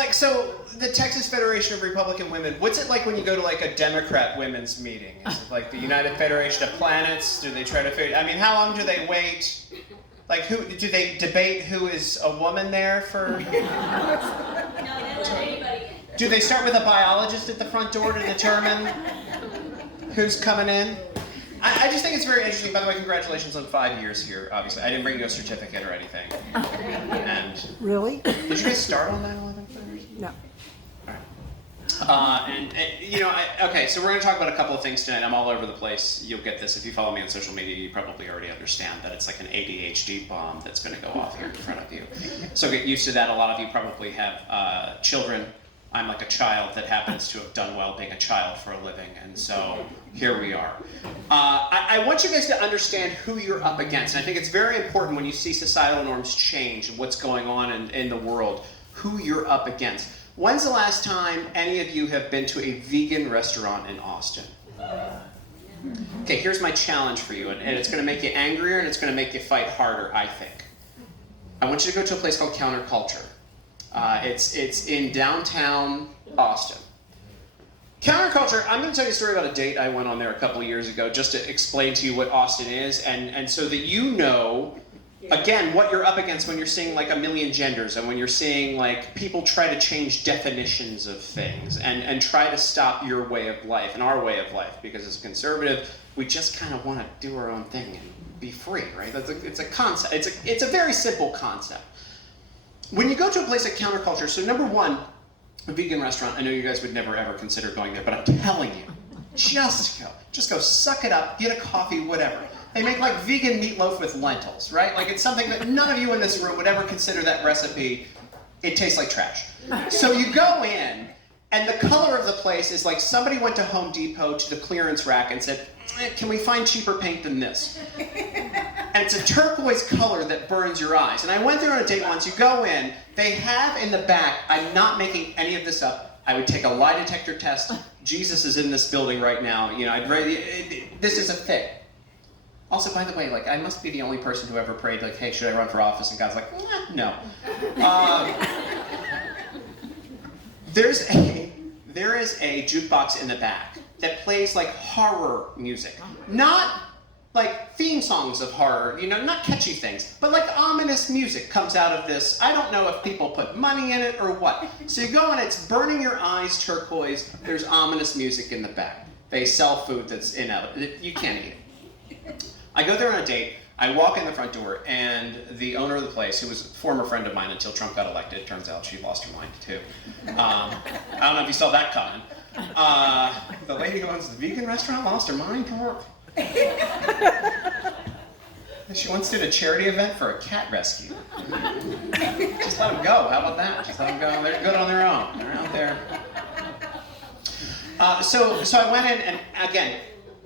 like, so the Texas Federation of Republican Women, what's it like when you go to like a Democrat women's meeting? Is it like the United Federation of Planets? Do they try to figure, I mean, how long do they wait? Like, who, do they debate who is a woman there for? No, they let anybody in. Do they start with a biologist at the front door to determine who's coming in? I just think it's very interesting. By the way, congratulations on 5 years here, obviously. I didn't bring you a certificate or anything. And Really? did you guys start on 9/11 first? No. And you know, okay, so we're going to talk about a couple of things tonight. I'm all over the place. You'll get this. If you follow me on social media, you probably already understand that it's like an ADHD bomb that's going to go off here in front of you. So get used to that. A lot of you probably have children. I'm like a child that happens to have done well being a child for a living, and so here we are. I want you guys to understand who you're up against, and I think it's very important when you see societal norms change and what's going on in the world, who you're up against. When's the last time any of you have been to a vegan restaurant in Austin? Okay, here's my challenge for you, and it's going to make you angrier and it's going to make you fight harder, I think. I want you to go to a place called Counterculture. It's in downtown Austin. Counterculture, I'm going to tell you a story about a date I went on there a couple of years ago just to explain to you what Austin is and so that you know, again, what you're up against when you're seeing like a million genders and when you're seeing like people try to change definitions of things and try to stop your way of life and our way of life, because as a conservative, we just kind of want to do our own thing and be free, right? It's a concept. It's a very simple concept. When you go to a place like Counterculture, so number one, a vegan restaurant, I know you guys would never ever consider going there, but I'm telling you, just go suck it up, get a coffee, whatever. They make like vegan meatloaf with lentils, right? Like it's something that none of you in this room would ever consider that recipe. It tastes like trash. So you go in, and the color of the place is like somebody went to Home Depot to the clearance rack and said, can we find cheaper paint than this? And it's a turquoise color that burns your eyes. And I went there on a date once. You go in, they have in the back, I'm not making any of this up, I would take a lie detector test. Jesus is in this building right now. You know, this is a thing. Also, by the way, like I must be the only person who ever prayed, like, hey, should I run for office? And God's like, no. There is a jukebox in the back that plays like horror music. Not like theme songs of horror, you know, not catchy things, but like ominous music comes out of this. I don't know if people put money in it or what. So you go and it's burning your eyes turquoise. There's ominous music in the back. They sell food that's inedible. You can't eat it. I go there on a date. I walk in the front door, and the owner of the place, who was a former friend of mine until Trump got elected, turns out she lost her mind too. I don't know if you saw that coming. The lady who owns the vegan restaurant lost her mind. She once did a charity event for a cat rescue. Just let them go. How about that? Just let them go. They're good on their own. They're out there. So I went in, and again,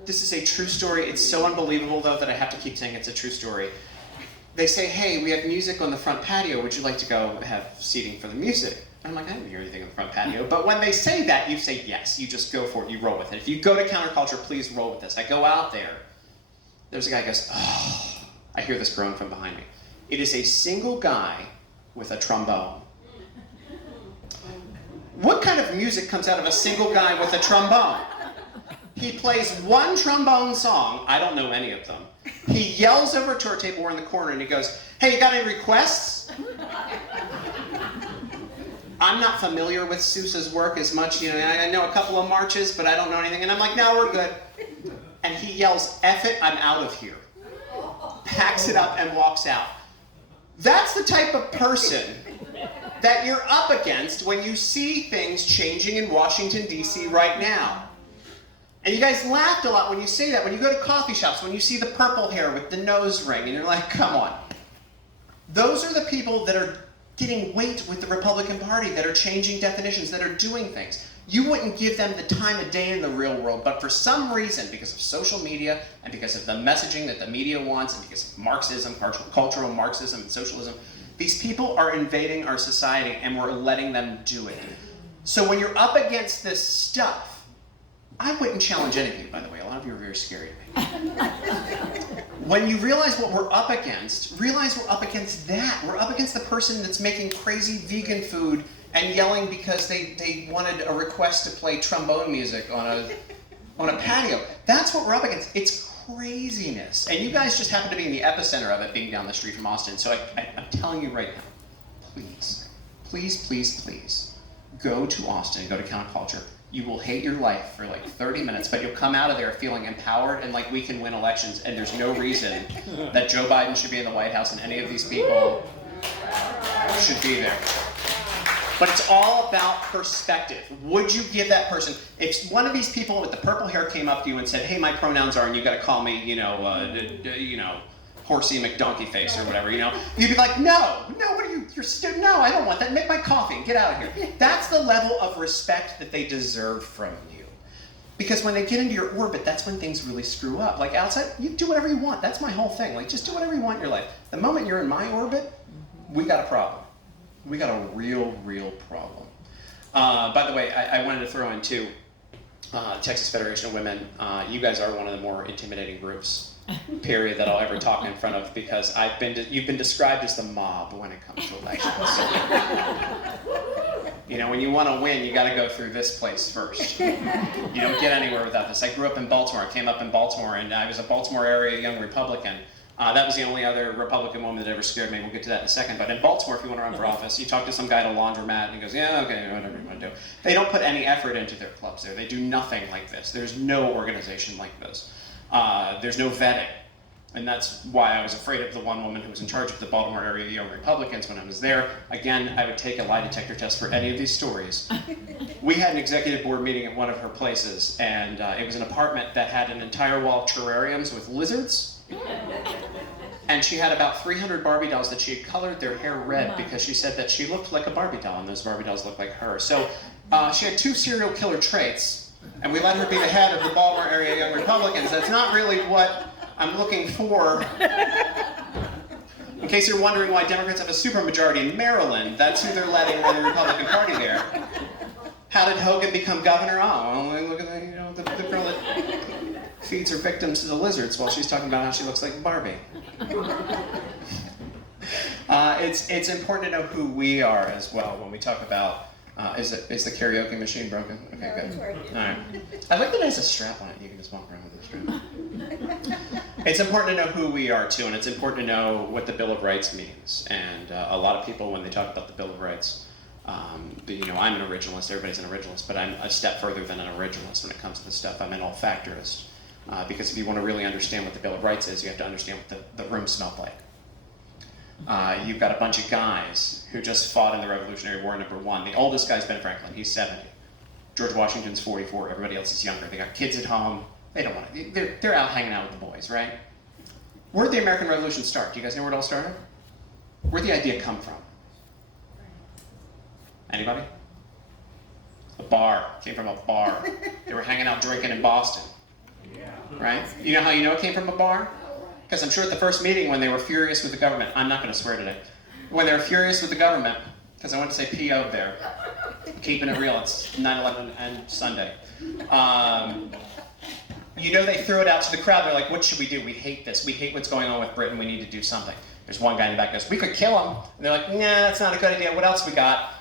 this is a true story. It's so unbelievable, though, that I have to keep saying it's a true story. They say, hey, we have music on the front patio. Would you like to go have seating for the music? And I'm like, I didn't hear anything on the front patio. But when they say that, you say yes. You just go for it. You roll with it. If you go to Counterculture, please roll with this. I go out there. There's a guy who goes, oh. I hear this groan from behind me. It is a single guy with a trombone. What kind of music comes out of a single guy with a trombone? He plays one trombone song. I don't know any of them. He yells over to our table. We're in the corner, and he goes, hey, you got any requests? I'm not familiar with Sousa's work as much. You know, I know a couple of marches, but I don't know anything. And I'm like, no, we're good. And he yells, F it, I'm out of here. Packs it up and walks out. That's the type of person that you're up against when you see things changing in Washington, D.C. right now. And you guys laughed a lot when you say that. When you go to coffee shops, when you see the purple hair with the nose ring, and you're like, come on. Those are the people that are getting weight with the Republican Party, that are changing definitions, that are doing things. You wouldn't give them the time of day in the real world, but for some reason, because of social media, and because of the messaging that the media wants, and because of Marxism, cultural Marxism and socialism, these people are invading our society, and we're letting them do it. So when you're up against this stuff, I wouldn't challenge any of you, by the way. A lot of you are very scary to me. When you realize what we're up against, realize we're up against that. We're up against the person that's making crazy vegan food and yelling because they wanted a request to play trombone music on a patio. That's what we're up against. It's craziness. And you guys just happen to be in the epicenter of it, being down the street from Austin. So I'm telling you right now, please, please, please, please, go to Austin, go to counterculture. You will hate your life for like 30 minutes, but you'll come out of there feeling empowered and like we can win elections, and there's no reason that Joe Biden should be in the White House and any of these people should be there. But it's all about perspective. Would you give that person, if one of these people with the purple hair came up to you and said, hey, my pronouns are, and you gotta call me, horsey McDonkey face or whatever, you'd be like, no, what are you, no, I don't want that, make my coffee and get out of here. That's the level of respect that they deserve from you. Because when they get into your orbit, that's when things really screw up. Like outside, you do whatever you want. That's my whole thing. Like just do whatever you want in your life. The moment you're in my orbit, we got a problem. We got a real problem. By the way, I wanted to throw in too, Texas Federation of Women, you guys are one of the more intimidating groups, period, that I'll ever talk in front of, because you've been described as the mob when it comes to elections. When you want to win, you got to go through this place first. You don't get anywhere without this. I grew up in Baltimore, I came up in Baltimore, and I was a Baltimore area young Republican. That was the only other Republican woman that ever scared me. We'll get to that in a second. But in Baltimore, if you want to run for office, you talk to some guy at a laundromat, and he goes, yeah, okay, whatever you want to do. They don't put any effort into their clubs there. They do nothing like this. There's no organization like this. There's no vetting. And that's why I was afraid of the one woman who was in charge of the Baltimore area Young Republicans when I was there. Again, I would take a lie detector test for any of these stories. We had an executive board meeting at one of her places, and it was an apartment that had an entire wall of terrariums with lizards. And she had about 300 Barbie dolls that she had colored their hair red because she said that she looked like a Barbie doll and those Barbie dolls looked like her. So she had 2 serial killer traits, and we let her be the head of the Baltimore area Young Republicans. That's not really what I'm looking for. In case you're wondering why Democrats have a supermajority in Maryland, that's who they're letting run the Republican Party there. How did Hogan become governor? Oh, well, look at the girl that feeds her victims to the lizards while she's talking about how she looks like Barbie. It's important to know who we are as well when we talk about, is the karaoke machine broken? Okay, good. All right. I like that it has a strap on it. You can just walk around with a strap. It's important to know who we are too, and it's important to know what the Bill of Rights means. And a lot of people, when they talk about the Bill of Rights, I'm an originalist, everybody's an originalist, but I'm a step further than an originalist when it comes to this stuff. I'm an all-factorist. Because if you want to really understand what the Bill of Rights is, you have to understand what the room smelled like. You've got a bunch of guys who just fought in the Revolutionary War #1. The oldest guy's Ben Franklin, he's 70. George Washington's 44, everybody else is younger. They got kids at home, they don't want to, they're out hanging out with the boys, right? Where'd the American Revolution start? Do you guys know where it all started? Where'd the idea come from? Anybody? A bar, came from a bar. They were hanging out drinking in Boston. Right? You know how you know it came from a bar? Because I'm sure at the first meeting when they were furious with the government, I'm not going to swear today, when they were furious with the government, because I want to say PO'd there, keeping it real, it's 9/11 and Sunday. They threw it out to the crowd, they're like, what should we do? We hate this, we hate what's going on with Britain, we need to do something. There's one guy in the back who goes, we could kill him. And they're like, nah, that's not a good idea, what else we got?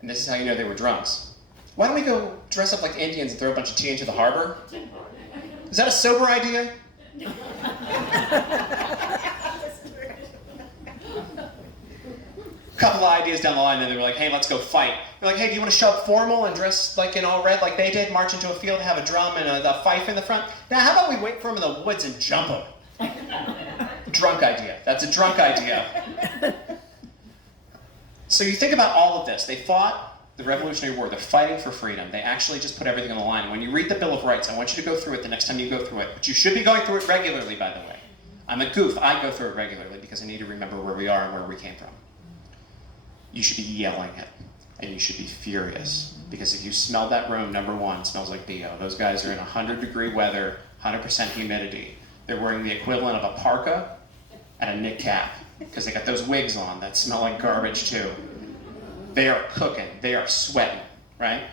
And this is how you know they were drunks. Why don't we go dress up like Indians and throw a bunch of tea into the harbor? Is that a sober idea? A couple of ideas down the line, then they were like, hey, let's go fight. They're like, hey, do you want to show up formal and dress like in all red like they did, march into a field, have a drum and a fife in the front? Now, how about we wait for them in the woods and jump them? Drunk idea. That's a drunk idea. So you think about all of this. They fought the Revolutionary War, they're fighting for freedom. They actually just put everything on the line. When you read the Bill of Rights, I want you to go through it the next time you go through it. But you should be going through it regularly, by the way. I'm a goof. I go through it regularly because I need to remember where we are and where we came from. You should be yelling it, and you should be furious. Because if you smell that room, #1, it smells like BO. Those guys are in 100-degree weather, 100% humidity. They're wearing the equivalent of a parka and a knit cap because they got those wigs on that smell like garbage, too. They are cooking, they are sweating, right?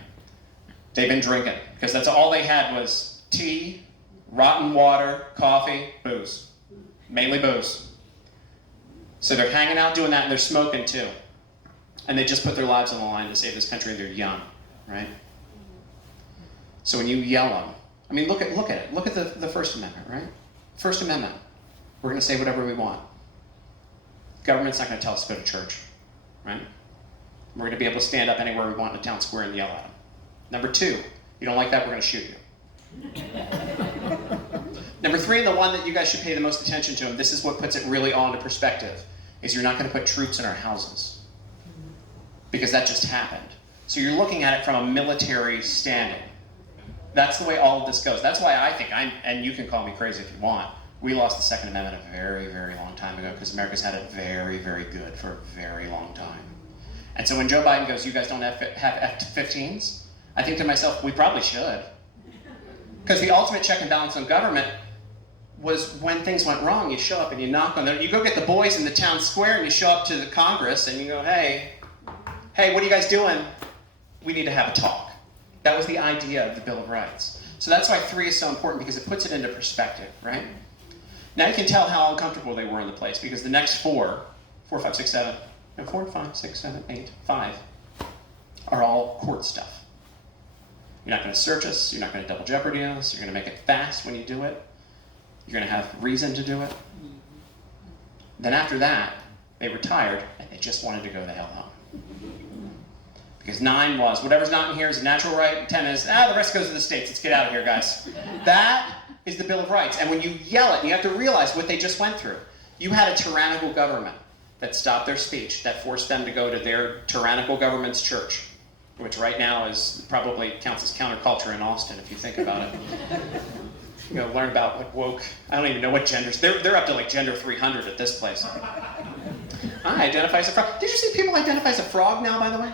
They've been drinking, because that's all they had was tea, rotten water, coffee, booze. Mainly booze. So they're hanging out doing that, and they're smoking too. And they just put their lives on the line to save this country, and they're young, right? So when you yell them, I mean, look at it. Look at the First Amendment, right? First Amendment. We're going to say whatever we want. Government's not going to tell us to go to church, right? We're going to be able to stand up anywhere we want in the town square and yell at them. Number 2, you don't like that, we're going to shoot you. Number 3, the one that you guys should pay the most attention to, and this is what puts it really all into perspective, is you're not going to put troops in our houses. Because that just happened. So you're looking at it from a military standing. That's the way all of this goes. That's why I think and you can call me crazy if you want, we lost the Second Amendment a very, very long time ago because America's had it very, very good for a very long time. And so when Joe Biden goes, you guys don't have F-15s, I think to myself, we probably should. Because the ultimate check and balance on government was when things went wrong, you show up and you knock on you go get the boys in the town square and you show up to the Congress and you go, hey, what are you guys doing? We need to have a talk. That was the idea of the Bill of Rights. So that's why 3 is so important, because it puts it into perspective, right? Now you can tell how uncomfortable they were in the place, because the next 4, 5, 6, 7, 8, 5, are all court stuff. You're not going to search us, you're not going to double jeopardy us, you're going to make it fast when you do it, you're going to have reason to do it. Then after that, they retired, and they just wanted to go the hell home. Because 9 was, whatever's not in here is a natural right, and 10 is, the rest goes to the states, let's get out of here, guys. That is the Bill of Rights. And when you yell it, you have to realize what they just went through. You had a tyrannical government that stopped their speech, that forced them to go to their tyrannical government's church, which right now is probably counts as counterculture in Austin, if you think about it. You know, learn about what woke, I don't even know what genders, they're up to like gender 300 at this place. I identify as a frog. Did you see people identify as a frog now, by the way?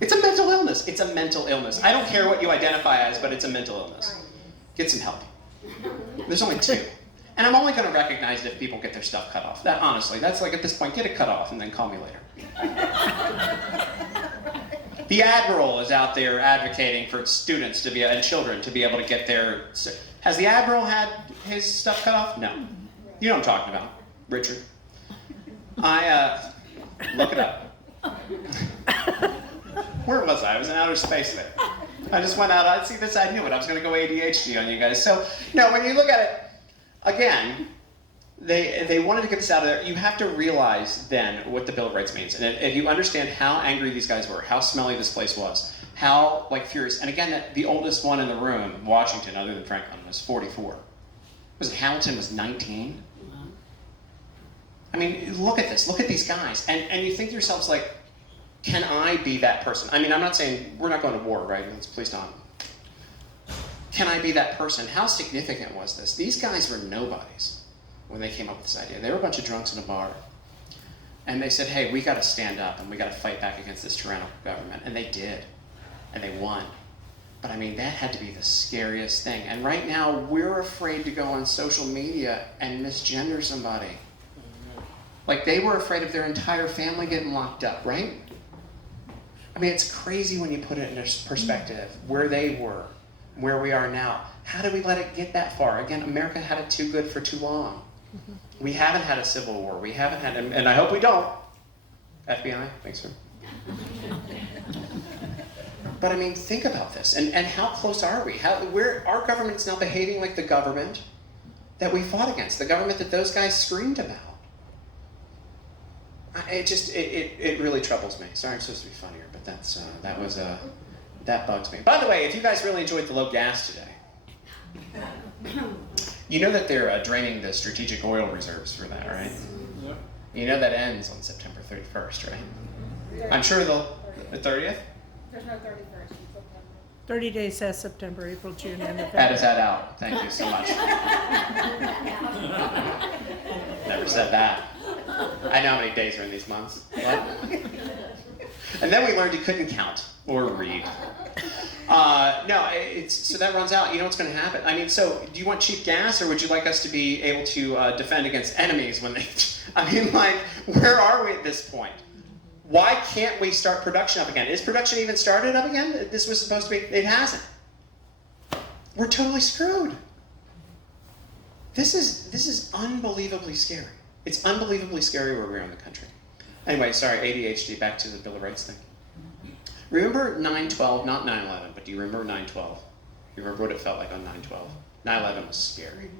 It's a mental illness. It's a mental illness. I don't care what you identify as, but it's a mental illness. Get some help. There's only 2. And I'm only going to recognize it if people get their stuff cut off. That, honestly, that's like at this point, get it cut off and then call me later. The Admiral is out there advocating for students to be, and children to be able to get their... Has the Admiral had his stuff cut off? No. You know what I'm talking about. Richard. Look it up. Where was I? I was in outer space there. I just went out, I'd see this, I knew it. I was going to go ADHD on you guys. So, no, when you look at it, again, they wanted to get this out of there. You have to realize then what the Bill of Rights means. And if you understand how angry these guys were, how smelly this place was, how furious. And again, the oldest one in the room, Washington, other than Franklin, was 44. Was it Hamilton was 19? I mean, look at this. Look at these guys. And you think to yourselves, like, can I be that person? I mean, I'm not saying we're not going to war, right? Please don't. Can I be that person? How significant was this? These guys were nobodies when they came up with this idea. They were a bunch of drunks in a bar. And they said, hey, we got to stand up and we got to fight back against this tyrannical government. And they did. And they won. But I mean, that had to be the scariest thing. And right now, we're afraid to go on social media and misgender somebody. Like, they were afraid of their entire family getting locked up, right? I mean, it's crazy when you put it in perspective, where they were, where we are now. How did we let it get that far? Again, America had it too good for too long. We haven't had a civil war. We haven't had, and I hope we don't. FBI, thanks, sir. But I mean, think about this, and how close are we? Our government's now behaving like the government that we fought against, the government that those guys screamed about. It really troubles me. Sorry, I'm supposed to be funnier, but that bugs me. By the way, if you guys really enjoyed the low gas today, you know that they're draining the strategic oil reserves for that, right? Yep. You know that ends on September 31st, right? I'm sure the 30th? There's no 31st. It's September. 30 days says September, April, June, and November. Edit that out. Thank you so much. Never said that. I know how many days are in these months. What? And then we learned you couldn't count or read. So that runs out. You know what's going to happen. I mean, so do you want cheap gas, or would you like us to be able to defend against enemies when they... I mean, like, where are we at this point? Why can't we start production up again? Is production even started up again? This was supposed to be... It hasn't. We're totally screwed. This is unbelievably scary. It's unbelievably scary where we are in the country. Anyway, sorry, ADHD, back to the Bill of Rights thing. Remember 9/12, not 9/11, but do you remember 9/12? You remember what it felt like on 9/12? 9/11 was scary.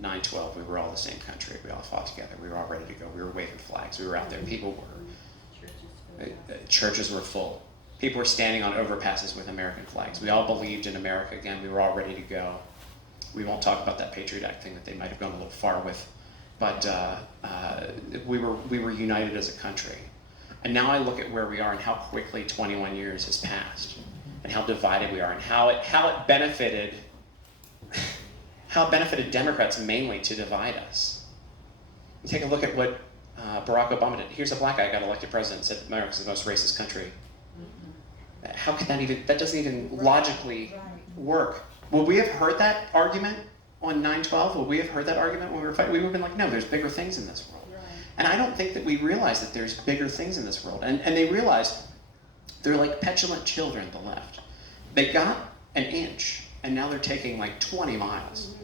9/12, we were all the same country. We all fought together. We were all ready to go. We were waving flags. We were out there. People were. Churches were full. People were standing on overpasses with American flags. We all believed in America again. We were all ready to go. We won't talk about that Patriot Act thing that they might have gone a little far with. But we were united as a country. And now I look at where we are and how quickly 21 years has passed, and how divided we are, and how it benefited Democrats mainly to divide us. Take a look at what Barack Obama did. Here's a black guy got elected president and said America's the most racist country. How can that doesn't even logically work. Would we have heard that argument on 9/12? Would we have heard that argument when we were fighting? We would have been like, no, there's bigger things in this world. And I don't think that we realize that there's bigger things in this world. And they realize they're like petulant children, the left. They got an inch, and now they're taking like 20 miles.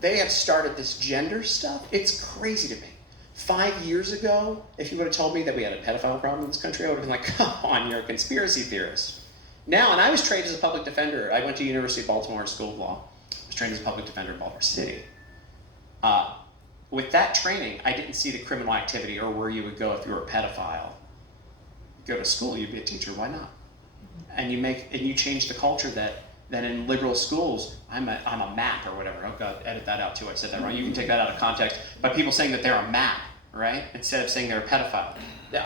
They have started this gender stuff. It's crazy to me. 5 years ago, if you would have told me that we had a pedophile problem in this country, I would have been like, come on, you're a conspiracy theorist. Now, and I was trained as a public defender. I went to University of Baltimore School of Law. I was trained as a public defender in Baltimore City. With that training, I didn't see the criminal activity or where you would go if you were a pedophile. Go to school, you'd be a teacher, why not? And you change the culture that in liberal schools, I'm a map or whatever. Oh God, edit that out too, I said that wrong. You can take that out of context. But people saying that they're a map, right? Instead of saying they're a pedophile.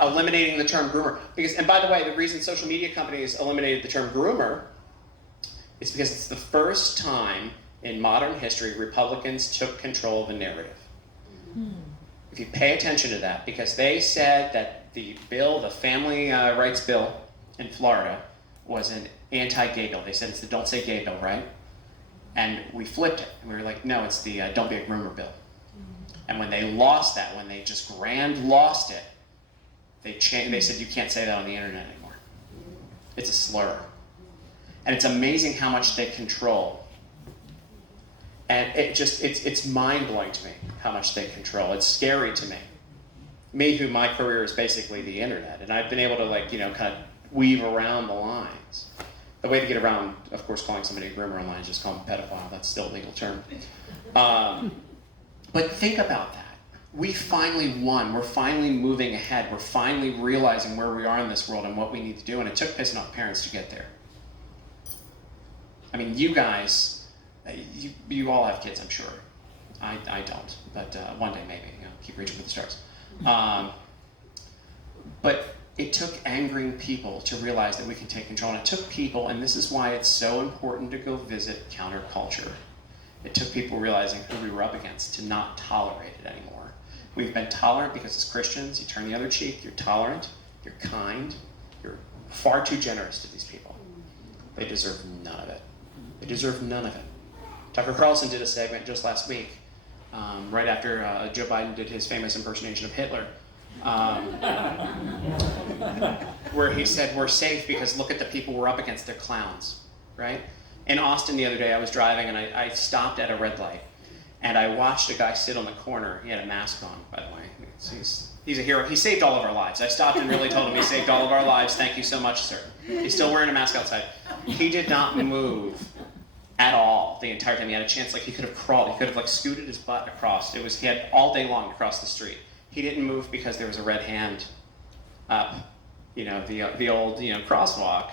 Eliminating the term groomer. And by the way, the reason social media companies eliminated the term groomer is because it's the first time in modern history Republicans took control of the narrative. If you pay attention to that, because they said that the family rights bill in Florida was an anti-gay bill. They said it's the don't say gay bill, right? And we flipped it, and we were like, no, it's the don't be a groomer bill. And when they lost that, when they just lost it, they said you can't say that on the internet anymore. It's a slur. And it's amazing how much they control. And it's mind-blowing to me how much they control. It's scary to me. Me, who my career is basically the internet, and I've been able to kind of weave around the lines. The way to get around, of course, calling somebody a groomer online is just call them a pedophile. That's still a legal term. But think about that. We finally won. We're finally moving ahead. We're finally realizing where we are in this world and what we need to do. And it took pissing off parents to get there. I mean, you guys, you all have kids, I'm sure. I don't, but one day maybe. Keep reaching for the stars. But it took angering people to realize that we can take control. And it took people, and this is why it's so important to go visit counterculture. It took people realizing who we were up against to not tolerate it anymore. We've been tolerant because as Christians, you turn the other cheek, you're tolerant, you're kind, you're far too generous to these people. They deserve none of it. They deserve none of it. Tucker Carlson did a segment just last week, right after Joe Biden did his famous impersonation of Hitler, where he said, we're safe because look at the people we're up against, they're clowns, right? In Austin the other day, I was driving and I stopped at a red light, and I watched a guy sit on the corner. He had a mask on, by the way. He's a hero. He saved all of our lives. I stopped and really told him he saved all of our lives. Thank you so much, sir. He's still wearing a mask outside. He did not move at all the entire time. He had a chance, he could have crawled. He could have scooted his butt across. He had all day long to cross the street. He didn't move because there was a red hand up, the old, crosswalk.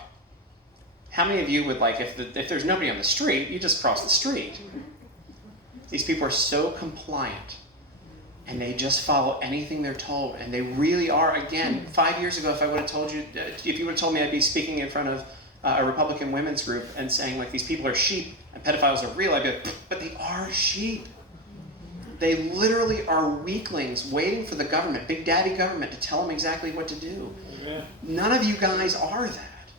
How many of you would if there's nobody on the street, you just cross the street? These people are so compliant, and they just follow anything they're told, and they really are. Again, 5 years ago, if you would have told me I'd be speaking in front of a Republican women's group and saying these people are sheep and pedophiles are real, I'd be like, but they are sheep. They literally are weaklings waiting for the government, Big Daddy government, to tell them exactly what to do. Yeah. None of you guys are that.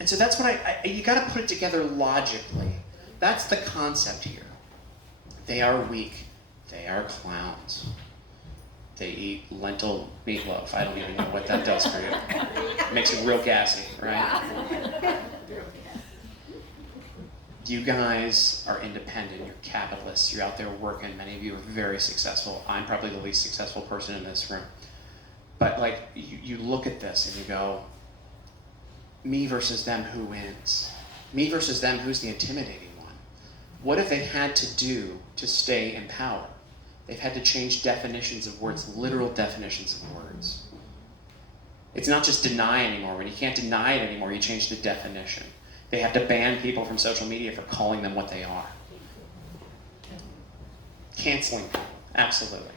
And so that's what you got to put it together logically. That's the concept here. They are weak. They are clowns. They eat lentil meatloaf. I don't even know what that does for you. It makes it real gassy, right? You guys are independent, you're capitalists, you're out there working, many of you are very successful. I'm probably the least successful person in this room. But like, you look at this and you go, me versus them, who wins? Me versus them, who's the intimidating one? What have they had to do to stay in power? They've had to change definitions of words, literal definitions of words. It's not just deny anymore. When you can't deny it anymore, you change the definition. They have to ban people from social media for calling them what they are. Canceling people, absolutely.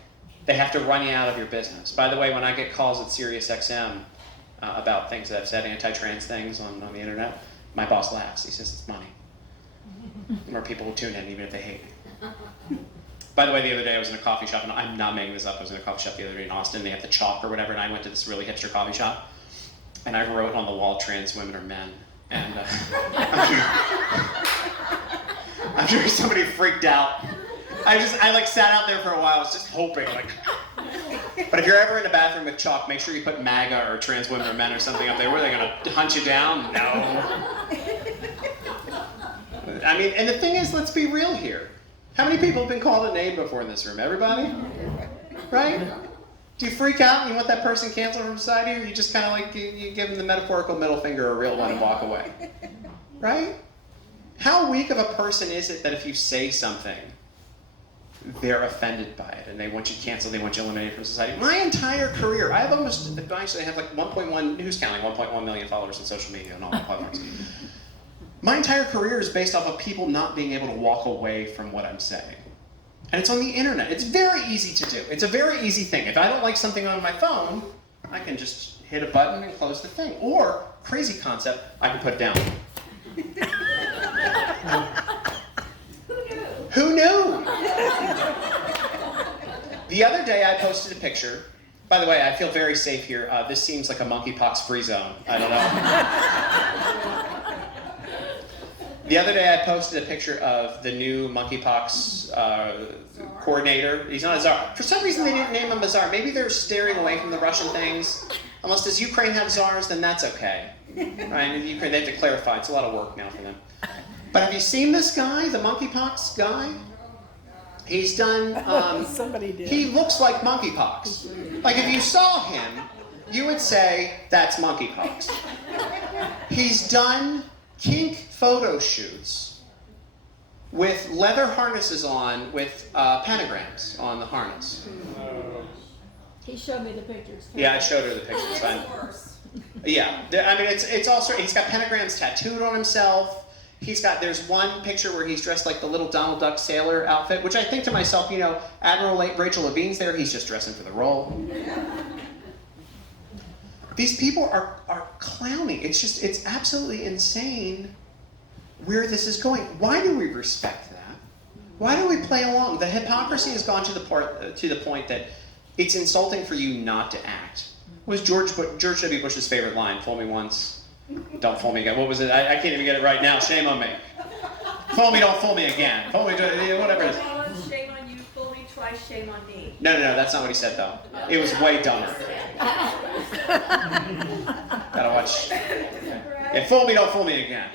They have to run you out of your business. By the way, when I get calls at SiriusXM about things that I've said, anti-trans things on the internet, my boss laughs. He says it's money. More people will tune in even if they hate me. By the way, the other day I was in a coffee shop, and I'm not making this up, I was in a coffee shop the other day in Austin, they have the chalk or whatever, and I went to this really hipster coffee shop, and I wrote on the wall, trans women are men. And I'm sure somebody freaked out. I like sat out there for a while, I was just hoping, like. But if you're ever in a bathroom with chalk, make sure you put MAGA or trans women or men or something up there. Were they gonna hunt you down? No. I mean, and the thing is, let's be real here. How many people have been called a name before in this room? Everybody? Right? Do you freak out and you want that person canceled from society, or you just kind of like, you give them the metaphorical middle finger or a real one and walk away? Right? How weak of a person is it that if you say something, they're offended by it and they want you canceled, they want you eliminated from society? My entire career, I have almost, actually I have like 1.1, who's counting, 1.1 million followers on social media and all my platforms. My entire career is based off of people not being able to walk away from what I'm saying. And it's on the internet. It's very easy to do. It's a very easy thing. If I don't like something on my phone, I can just hit a button and close the thing. Or, crazy concept, I can put it down. Who knew? The other day I posted a picture. By the way, I feel very safe here. This seems like a monkeypox free zone. I don't know. The other day I posted a picture of the new monkeypox coordinator. He's not a czar. For some reason they didn't name him a czar. Maybe they're steering away from the Russian things. Unless does Ukraine have czars, then that's okay. Right? In Ukraine, they have to clarify. It's a lot of work now for them. But have you seen this guy, the monkeypox guy? He's done, Somebody did. he looks like monkeypox. Like if you saw him, you would say, that's monkeypox. He's done kink photo shoots with leather harnesses on with pentagrams on the harness. He showed me the pictures. Yeah, I showed her the pictures. Yeah, I mean, it's also, he's got pentagrams tattooed on himself. There's one picture where he's dressed like the little Donald Duck sailor outfit, which I think to myself, you know, Admiral Rachel Levine's there, he's just dressing for the role. These people are clowning. It's absolutely insane where this is going. Why do we respect that? Why do we play along? The hypocrisy has gone to the point that it's insulting for you not to act. What was George W. Bush's favorite line? Fool me once, don't fool me again. What was it? I can't even get it right now. Shame on me. Fool me, don't fool me again. Fool me, whatever it is. Shame on you, fool me twice, shame on me. No, that's not what he said though. It was way dumber. Gotta watch. Yeah, fool me, don't fool me again.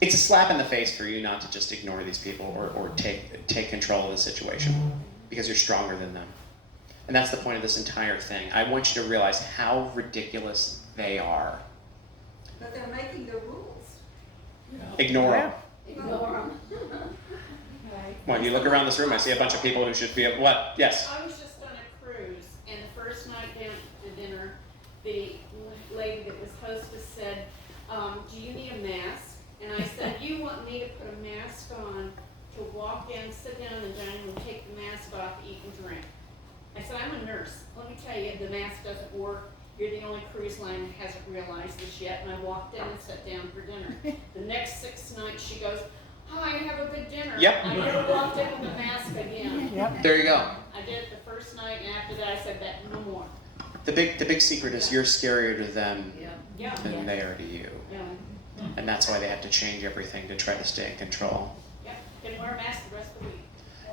It's a slap in the face for you not to just ignore these people or take control of the situation because you're stronger than them. And that's the point of this entire thing. I want you to realize how ridiculous they are. But they're making the rules. Ignore them. Ignore them. Right. When you look around this room, I see a bunch of people who should be, what? Yes? I was just on a cruise, and the first night down to dinner, the lady that was hostess said, do you need a mask? And I said, you want me to put a mask on to walk in, sit down in the dining room, take the mask off, eat and drink. I said, I'm a nurse. Let me tell you, the mask doesn't work. You're the only cruise line that hasn't realized this yet. And I walked in and sat down for dinner. The next 6 nights, she goes, hi, have a good dinner. Yep. I never walked in with a mask again. Yep. There you go. I did it the first night, and after that, I said that no more. The big secret is you're scarier to them Yeah. than they are to you. Yeah. And that's why they have to change everything to try to stay in control. Yeah. Didn't wear a mask the rest of the week.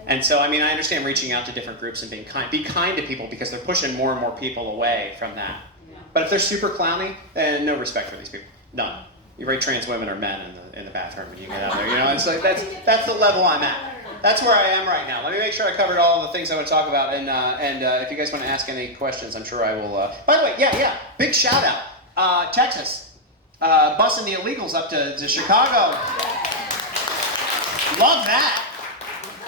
And so, I mean, I understand reaching out to different groups and being kind. Be kind to people because they're pushing more and more people away from that. Yeah. But if they're super clowny, then no respect for these people. None. You write trans women or men in the bathroom when you get out there. You know, it's like that's the level I'm at. That's where I am right now. Let me make sure I covered all the things I want to talk about, and if you guys want to ask any questions, I'm sure I will. By the way, yeah, big shout out, Texas, busing the illegals up to Chicago. Love that.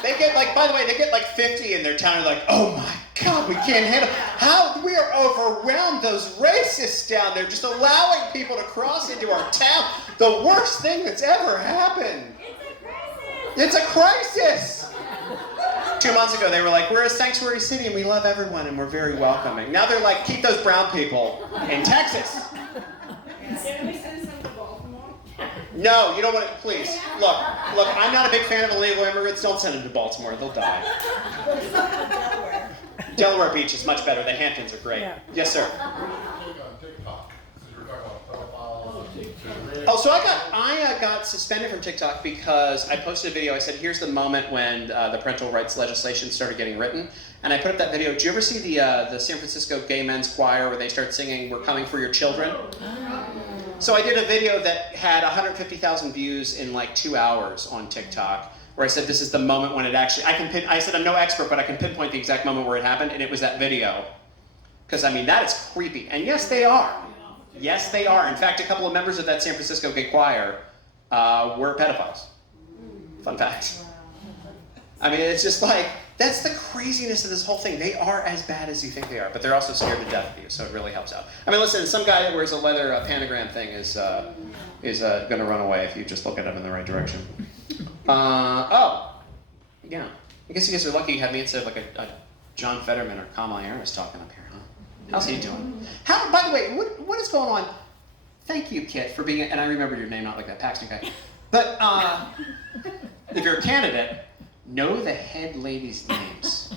They get by the way, they get 50 in their town. They're like, oh my God, we can't handle how we are overwhelmed. Those racists down there just allowing people to cross into our town. The worst thing that's ever happened. It's a crisis. 2 months ago, they were like, we're a sanctuary city and we love everyone and we're very welcoming. Now they're like, keep those brown people in Texas. Didn't we send some to Baltimore? No, you don't want to, please. Look, I'm not a big fan of illegal immigrants. Don't send them to Baltimore. They'll die. Delaware Beach is much better. The Hamptons are great. Yeah. Yes, sir. TikTok. You're talking about pedophiles. Oh, so I got suspended from TikTok because I posted a video. I said, here's the moment when the parental rights legislation started getting written. And I put up that video. Did you ever see the San Francisco Gay Men's Choir where they start singing, "We're Coming for Your Children"? So I did a video that had 150,000 views in 2 hours on TikTok, where I said this is the moment when it actually, I said I'm no expert, but I can pinpoint the exact moment where it happened, and it was that video. Because I mean, that is creepy. And yes, they are. Yes, they are. In fact, a couple of members of that San Francisco gay choir were pedophiles. Fun fact. I mean, it's just that's the craziness of this whole thing. They are as bad as you think they are, but they're also scared to death of you, so it really helps out. I mean, listen, some guy that wears a leather pentagram thing is going to run away if you just look at him in the right direction. Oh, yeah. I guess you guys are lucky you have me instead of a John Fetterman or Kamala Harris talking up here, huh? How's he doing? By the way, what is going on? Thank you, Kit, for being, and I remember your name, not like that Paxton guy. But if you're a candidate, know the head ladies' names.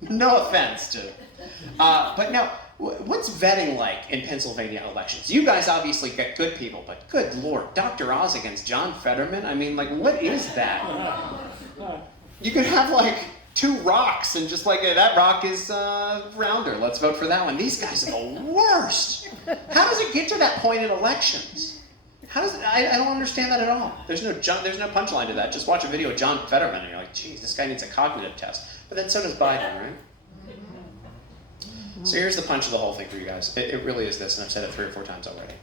No offense to, but no, what's vetting like in Pennsylvania elections? You guys obviously get good people, but good Lord, Dr. Oz against John Fetterman? I mean, what is that? You could have 2 rocks and just that rock is rounder. Let's vote for that one. These guys are the worst. How does it get to that point in elections? How does it, I don't understand that at all. There's no punchline to that. Just watch a video of John Fetterman and you're like, geez, this guy needs a cognitive test. But then so does Biden, right? So here's the punch of the whole thing for you guys. It really is this, and I've said it 3 or 4 times already.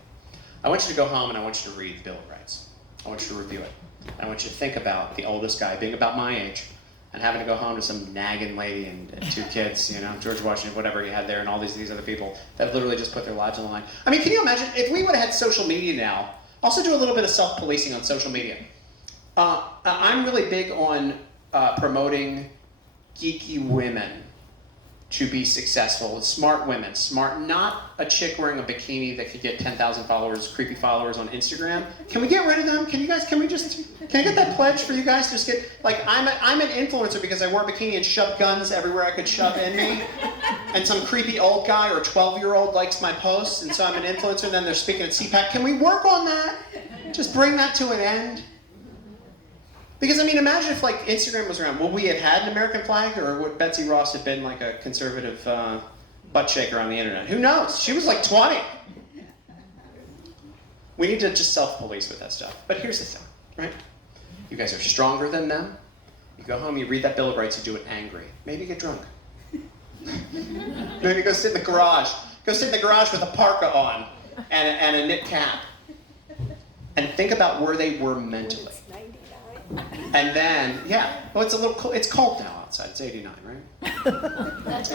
I want you to go home and I want you to read the Bill of Rights. I want you to review it. And I want you to think about the oldest guy being about my age and having to go home to some nagging lady and 2 kids, George Washington, whatever he had there, and all these other people that have literally just put their lives on the line. I mean, can you imagine if we would have had social media now? Also do a little bit of self-policing on social media. I'm really big on promoting geeky women to be successful. Smart women. Smart, not a chick wearing a bikini that could get 10,000 followers, creepy followers on Instagram. Can we get rid of them? Can I get that pledge for you guys? Just get, I'm an influencer because I wore a bikini and shoved guns everywhere I could shove in me. And some creepy old guy or 12-year-old likes my posts, and so I'm an influencer, and then they're speaking at CPAC. Can we work on that? Just bring that to an end? Because, I mean, imagine if, Instagram was around. Would we have had an American flag, or would Betsy Ross have been, a conservative butt shaker on the internet? Who knows? She was, 20. We need to just self-police with that stuff. But here's the thing, right? You guys are stronger than them. You go home, you read that Bill of Rights, you do it angry. Maybe get drunk. Maybe go sit in the garage. Go sit in the garage with a parka on and a knit cap. And think about where they were mentally. And then, well, it's it's cold now outside. It's 89, right? That's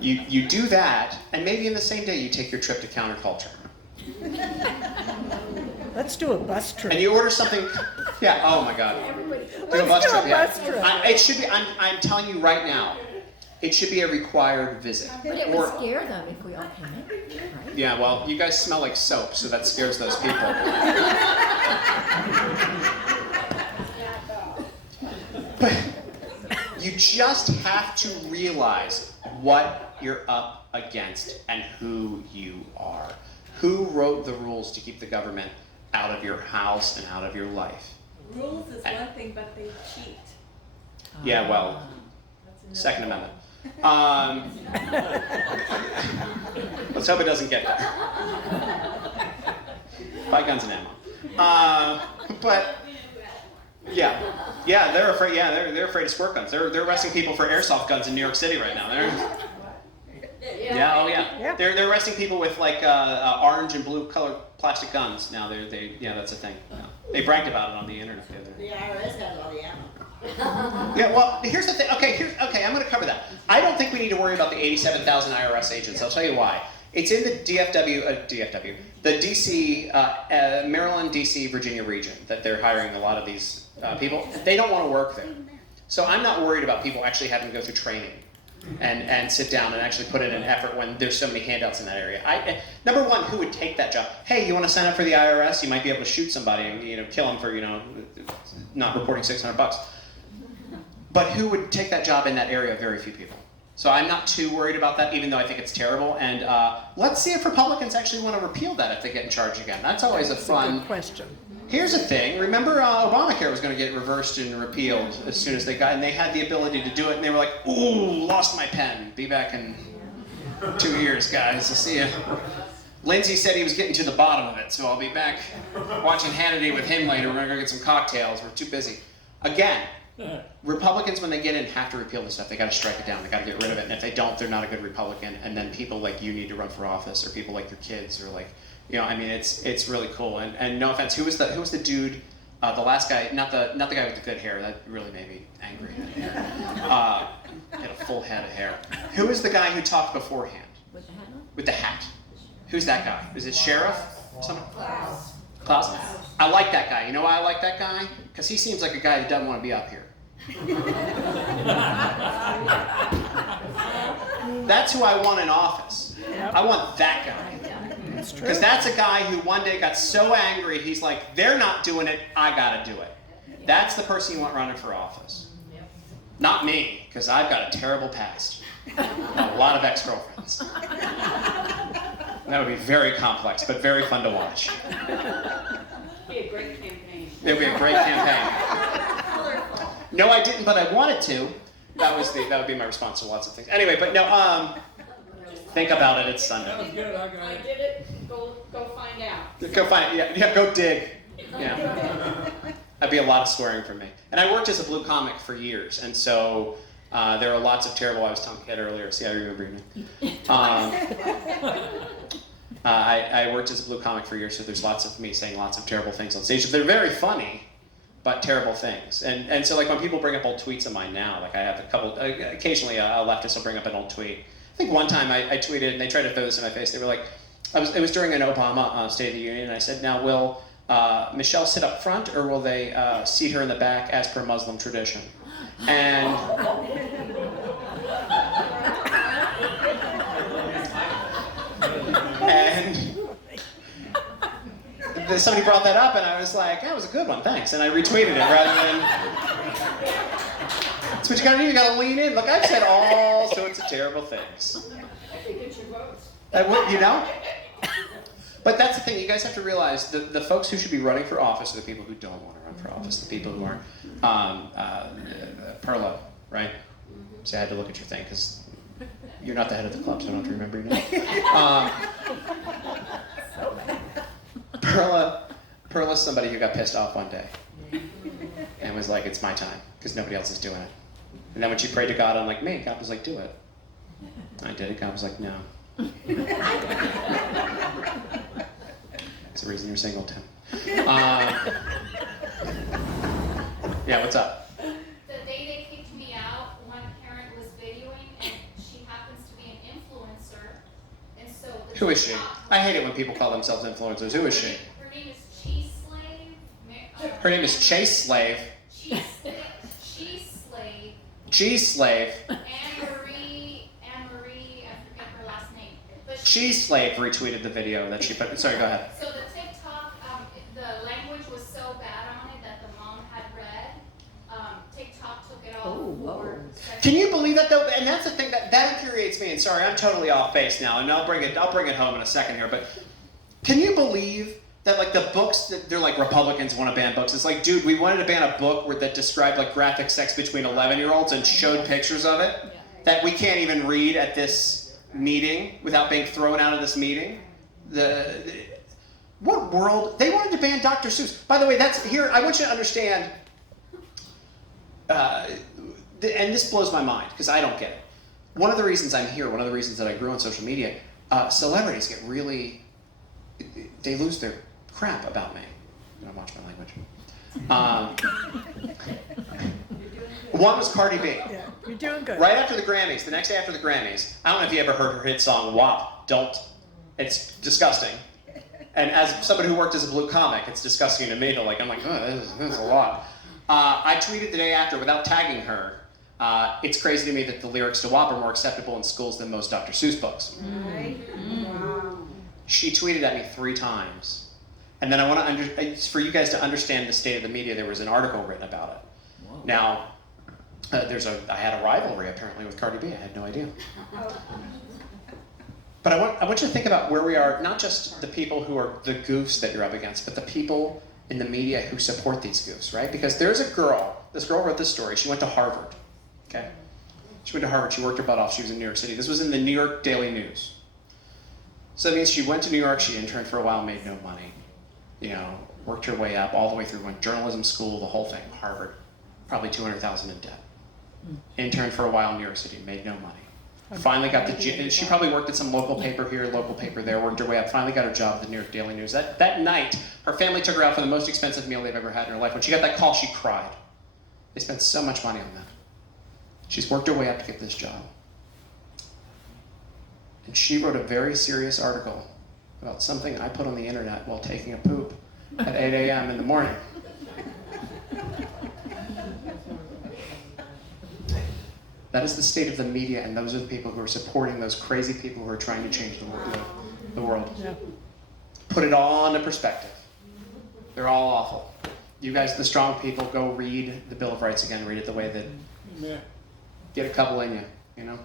You do that, and maybe in the same day you take your trip to counterculture. Let's do a bus trip. And you order something, oh my God. Do a bus Let's do a trip, bus trip. It should be, I'm telling you right now, it should be a required visit. But it would scare them if we all came in, right? Yeah, well, you guys smell like soap, so that scares those people. But you just have to realize what you're up against and who you are. Who wrote the rules to keep the government out of your house and out of your life? Rules is one thing, but they cheat. Yeah, well, Second Amendment. Let's hope it doesn't get there. Buy guns and ammo. But yeah, they're afraid. Yeah, they're afraid of squirt guns. They're arresting people for airsoft guns in New York City right now. They're arresting people with like orange and blue colored plastic guns. Now that's a thing. Yeah. They bragged about it on the internet the other day. The IRS has all the ammo. Yeah, well, here's the thing. Okay, I'm going to cover that. I don't think we need to worry about the 87,000 IRS agents. I'll tell you why. It's in the the DC, Maryland, DC, Virginia region that they're hiring a lot of these people. They don't want to work there. So I'm not worried about people actually having to go through training and sit down and actually put in an effort when there's so many handouts in that area. Number one, who would take that job? Hey, you want to sign up for the IRS? You might be able to shoot somebody and kill them for not reporting $600. But who would take that job in that area? Very few people. So I'm not too worried about that, even though I think it's terrible. And let's see if Republicans actually want to repeal that if they get in charge again. That's always a fun question. Here's the thing. Remember, Obamacare was going to get reversed and repealed as soon as they got, and they had the ability to do it, and they were like, "Ooh, lost my pen. Be back in 2 years, guys. I'll see you." Lindsay said he was getting to the bottom of it, so I'll be back watching Hannity with him later. We're going to go get some cocktails. We're too busy. Again, Republicans, when they get in, have to repeal this stuff. They got to strike it down. They got to get rid of it. And if they don't, they're not a good Republican. And then people like you need to run for office, or people like your kids, or like, it's really cool. And no offense, who was the dude? The last guy, not the guy with the good hair. That really made me angry. He had a full head of hair. Who was the guy who talked beforehand? With the hat on? With the hat. Who's that guy? Is it Sheriff? Klaus. I like that guy. You know why I like that guy? Because he seems like a guy that doesn't want to be up here. That's who I want in office. I want that guy. Because that's a guy who one day got so angry, he's like, they're not doing it, I gotta do it. That's the person you want running for office. Not me, because I've got a terrible past. A lot of ex-girlfriends. That would be very complex, but very fun to watch. Be a great campaign. It would be a great campaign. No, I didn't, but I wanted to. That would be my response to lots of things. Anyway, but no, think about it. It's Sunday. I did it. Go find out. Go find it. Yeah, go dig. Yeah. That'd be a lot of swearing for me. And I worked as a blue comic for years, and so there are lots of terrible. I was telling Kid earlier. See, I remember you. I worked as a blue comic for years, so there's lots of me saying lots of terrible things on stage. They're very funny, but terrible things. And so like when people bring up old tweets of mine now, like I have a couple. Occasionally, a leftist will bring up an old tweet. I think one time I tweeted, and they tried to throw this in my face. They were like, it was during an Obama State of the Union, and I said, now will Michelle sit up front, or will they seat her in the back as per Muslim tradition? And somebody brought that up, and I was like, that was a good one, thanks. And I retweeted it rather than. That's what you gotta do, you gotta lean in. Look, I've said all sorts of terrible things. I think it's your votes. But that's the thing, you guys have to realize the folks who should be running for office are the people who don't want to run for office, the people who are Perla, right? So I had to look at your thing, because you're not the head of the club, so I don't have to remember your name. Perla's somebody who got pissed off one day and was like, it's my time, because nobody else is doing it. And then when she prayed to God, I'm like, me, God was like, do it. I did it, God was like, no. That's the reason you're single, Tim. Yeah, what's up? The day they kicked me out, one parent was videoing, and she happens to be an influencer, and so. Who is she? I hate it when people call themselves influencers. Who is she? Her name is Cheese Slave. Her name is Chase Slave. Cheese Slave. Cheese Slave. Anne Marie, I forget her last name. But Cheese Slave retweeted the video that she put. Sorry, go ahead. So the TikTok, the language was so bad on it that the mom had read. TikTok took it off. For Can you believe that though? And that's the thing that infuriates me. And sorry, I'm totally off base now, and I'll bring it home in a second here. But can you believe that like the books that they're like Republicans want to ban books? It's like, dude, we wanted to ban a book that described like graphic sex between 11-year-olds and showed pictures of it. that we can't even read at this meeting without being thrown out of this meeting. What world? They wanted to ban Dr. Seuss. By the way, that's here. I want you to understand, and this blows my mind because I don't get it. One of the reasons I'm here, one of the reasons that I grew on social media, celebrities get really, they lose their crap about me. I'm gonna watch my language. One was Cardi B. Yeah, you're doing good. Right after the Grammys, the next day after the Grammys, I don't know if you ever heard her hit song, WAP, Don't. It's disgusting. And as somebody who worked as a blue comic, it's disgusting to me. I'm like, oh, this is a lot. I tweeted the day after, without tagging her, it's crazy to me that the lyrics to WAP are more acceptable in schools than most Dr. Seuss books. Right? Wow. She tweeted at me 3 times. And then I want to, for you guys to understand the state of the media, there was an article written about it. Whoa. Now, I had a rivalry apparently with Cardi B. I had no idea. But I want you to think about where we are, not just the people who are the goofs that you're up against, but the people in the media who support these goofs, right? Because there's a girl, this girl wrote this story, she went to Harvard, okay? She went to Harvard, she worked her butt off, she was in New York City. This was in the New York Daily News. So that means she went to New York, she interned for a while, made no money. You know, worked her way up all the way through, went journalism school, the whole thing, Harvard, probably $200,000 in debt. Interned for a while in New York City, made no money. Finally got she probably worked at some local paper here, local paper there, worked her way up, finally got her job at the New York Daily News. That night, her family took her out for the most expensive meal they've ever had in her life. When she got that call, she cried. They spent so much money on that. She's worked her way up to get this job. And she wrote a very serious article about something I put on the internet while taking a poop at 8 a.m. in the morning. That is the state of the media, and those are the people who are supporting those crazy people who are trying to change the world. Yeah. Put it all into perspective. They're all awful. You guys, the strong people, go read the Bill of Rights again. Read it the way that get a couple in you. You know,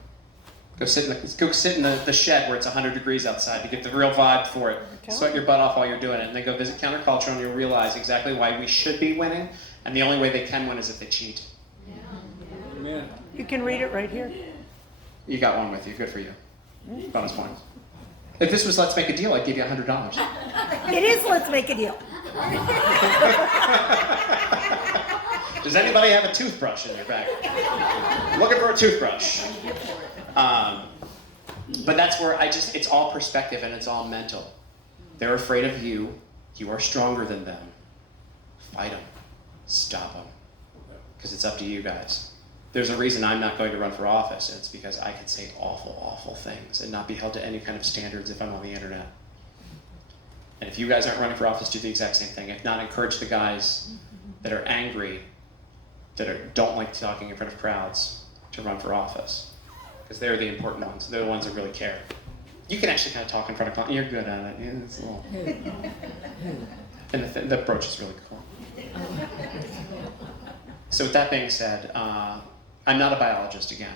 go sit in the shed where it's 100 degrees outside. You get the real vibe for it. Sweat your butt off while you're doing it, and then go visit Counterculture, and you'll realize exactly why we should be winning. And the only way they can win is if they cheat. Amen. You can read it right here. You got one with you. Good for you. Bonus points. If this was Let's Make a Deal, I'd give you $100. It is Let's Make a Deal. Does anybody have a toothbrush in their bag? Looking for a toothbrush. But that's where it's all perspective and it's all mental. They're afraid of you. You are stronger than them. Fight them. Stop them. Because it's up to you guys. There's a reason I'm not going to run for office, and it's because I can say awful, awful things and not be held to any kind of standards if I'm on the internet. And if you guys aren't running for office, do the exact same thing. If not, encourage the guys that are angry, that don't like talking in front of crowds, to run for office. Because they're the important ones. They're the ones that really care. You can actually kind of talk in front of crowds. You're good at it. Yeah, it's a little... And the approach is really cool. So with that being said, I'm not a biologist again,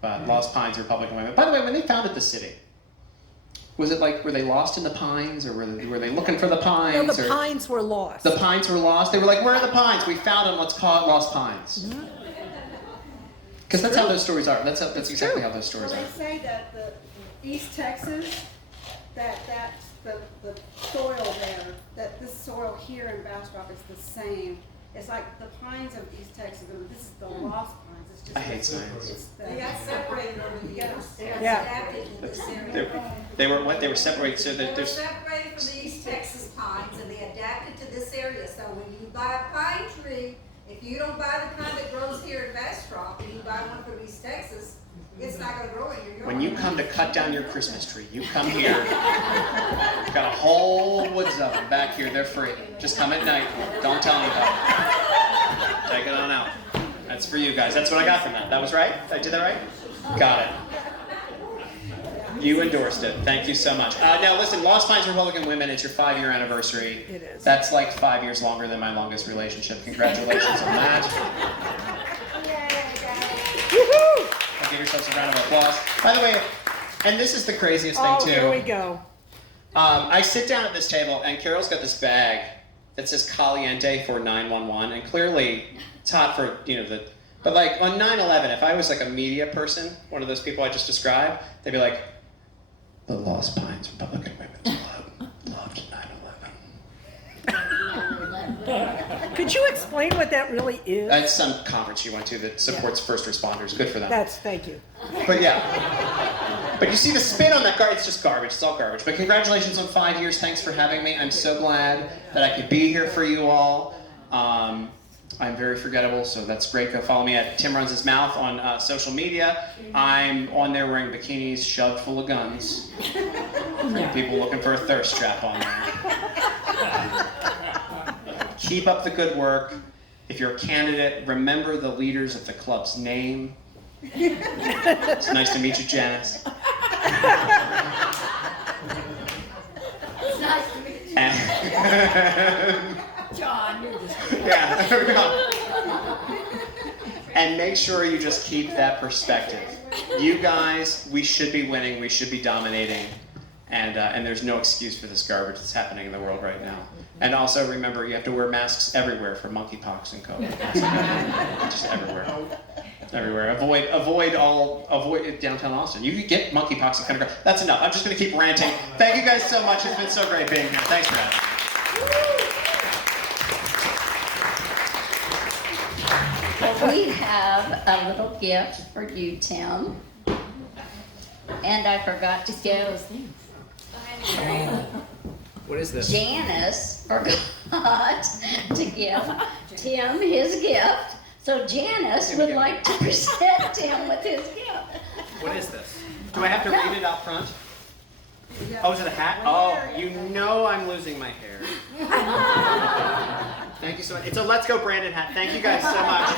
but Lost Pines, Republican Women. By the way, when they founded the city, was it like, were they lost in the pines, or were they looking for the pines? No, the pines were lost. The pines were lost? They were like, where are the pines? We found them, let's call it Lost Pines. Because that's how those stories are. That's exactly how those stories Well, are. they say that the East Texas, that's the soil there, that this soil here in Bastrop is the same. It's like the pines of East Texas, and this is the Lost Pines. It's just I hate science. They got separated over the years. Yeah. Adapted in this area. They were what? They were separated so that They were there's... separated from the East Texas pines, and they adapted to this area. So when you buy a pine tree, if you don't buy the kind that grows here in Bastrop, and you buy one from East Texas, it's not going to grow in your yard. When you come to cut down your Christmas tree, you come here. Got a whole woods of them back here. They're free. Just come at night. Don't tell anybody. Take it on out. That's for you guys. That's what I got from that. That was right? I did that right? Got it. You endorsed it. Thank you so much. Now listen, Lost Pines Republican Women, it's your 5-year anniversary. It is. That's like 5 years longer than my longest relationship. Congratulations on that. Woohoo! Give yourselves a round of applause. By the way, and this is the craziest thing Oh, too. here we go. I sit down at this table, and Carol's got this bag that says Caliente for 911, and clearly it's hot for But like on 9/11, if I was like a media person, one of those people I just described, they'd be like, the Lost Pines Republican Women's Club loved 9/11. Could you explain what that really is? That's some conference you went to that supports first responders. Good for them. Thank you. But yeah. But you see the spin on that it's just garbage. It's all garbage. But congratulations on 5 years. Thanks for having me. I'm so glad that I could be here for you all. I'm very forgettable, so that's great. Go follow me at Tim Runs His Mouth on social media. I'm on there wearing bikinis shoved full of guns. For people looking for a thirst trap on there. Keep up the good work. If you're a candidate, remember the leaders of the club's name. It's nice to meet you, Janice. It's nice to meet you. John, you're just... Yeah, there we go. And make sure you just keep that perspective. You guys, we should be winning, we should be dominating, and there's no excuse for this garbage that's happening in the world right now. And also remember, you have to wear masks everywhere for monkeypox and COVID. Just everywhere. Everywhere. Avoid downtown Austin. You could get monkeypox and kind of go. That's enough. I'm just going to keep ranting. Thank you guys so much. It's been so great being here. Thanks for having me. Well, we have a little gift for you, Tim. And I forgot to give What is this? Janice forgot to give Tim his gift. So Janice would like to present Tim with his gift. What is this? Do I have to read it out front? Oh, is it a hat? Oh, you know I'm losing my hair. Thank you so much. It's a Let's Go branded hat. Thank you guys so much.